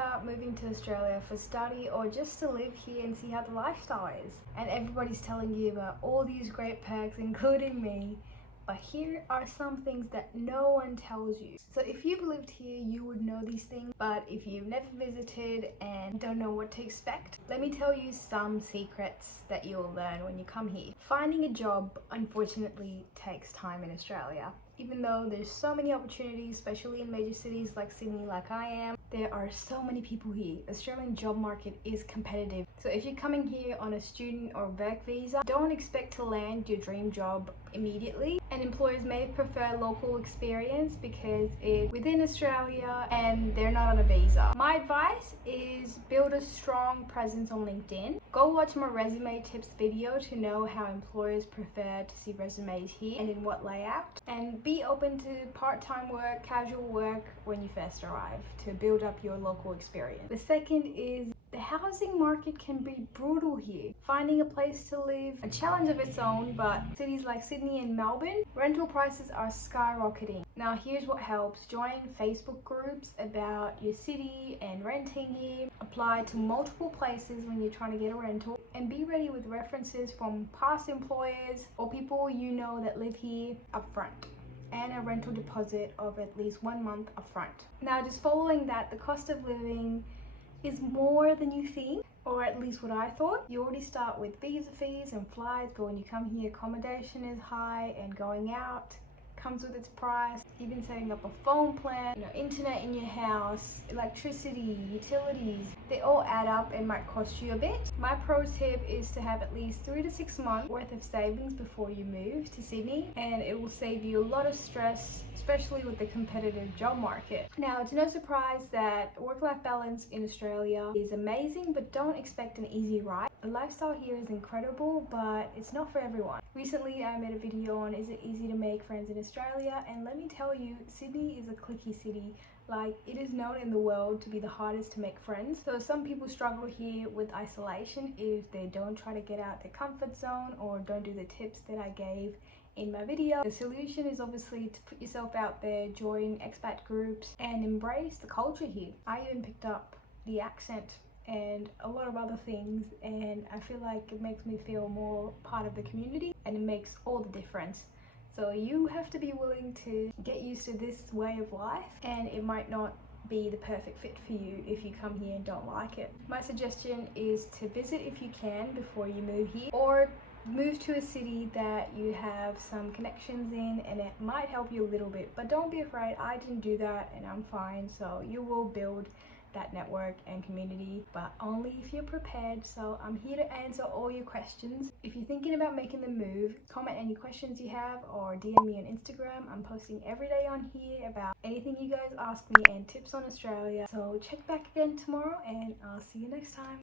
about moving to Australia for study or just to live here and see how the lifestyle is. And everybody's telling you about all these great perks, including me. But here are some things that no one tells you. So if you've lived here, you would know these things. But if you've never visited and don't know what to expect, let me tell you some secrets that you'll learn when you come here. Finding a job, unfortunately, takes time in Australia. Even though there's so many opportunities, especially in major cities like Sydney, like I am, there are so many people here. Australian job market is competitive. So if you're coming here on a student or work visa, don't expect to land your dream job immediately. And employers may prefer local experience because it's within Australia and they're not on a visa. My advice is build a strong presence on LinkedIn. Go watch my resume tips video to know how employers prefer to see resumes here and in what layout. And be open to part-time work, casual work when you first arrive to build up your local experience. The second is the housing market can be brutal here. Finding a place to live, a challenge of its own, but cities like Sydney and Melbourne, rental prices are skyrocketing. Now here's what helps. Join Facebook groups about your city and renting here. Apply to multiple places when you're trying to get a rental, and be ready with references from past employers or people you know that live here up front, and a rental deposit of at least 1 month upfront. Now just following that, the cost of living is more than you think, or at least what I thought. You already start with visa fees and flights, but when you come here, accommodation is high and going out comes with its price. Even setting up a phone plan, internet in your house, electricity, utilities, they all add up and might cost you a bit. My pro tip is to have at least 3 to 6 months worth of savings before you move to Sydney, and it will save you a lot of stress, especially with the competitive job market. Now, it's no surprise that work-life balance in Australia is amazing, but don't expect an easy ride. The lifestyle here is incredible, but it's not for everyone. Recently, I made a video on is it easy to make friends in Australia, and let me tell you, Sydney is a cliquey city. Like, it is known in the world to be the hardest to make friends. So some people struggle here with isolation if they don't try to get out their comfort zone or don't do the tips that I gave in my video. The solution is obviously to put yourself out there, join expat groups, and embrace the culture here. I even picked up the accent and a lot of other things, and I feel like it makes me feel more part of the community, and it makes all the difference. So you have to be willing to get used to this way of life, and it might not be the perfect fit for you if you come here and don't like it. My suggestion is to visit if you can before you move here, or move to a city that you have some connections in, and it might help you a little bit. But don't be afraid. I didn't do that and I'm fine. So you will build that network and community, but only if you're prepared. So I'm here to answer all your questions. If you're thinking about making the move, comment any questions you have or DM me on Instagram. I'm posting every day on here about anything you guys ask me and tips on Australia. So check back again tomorrow, and I'll see you next time.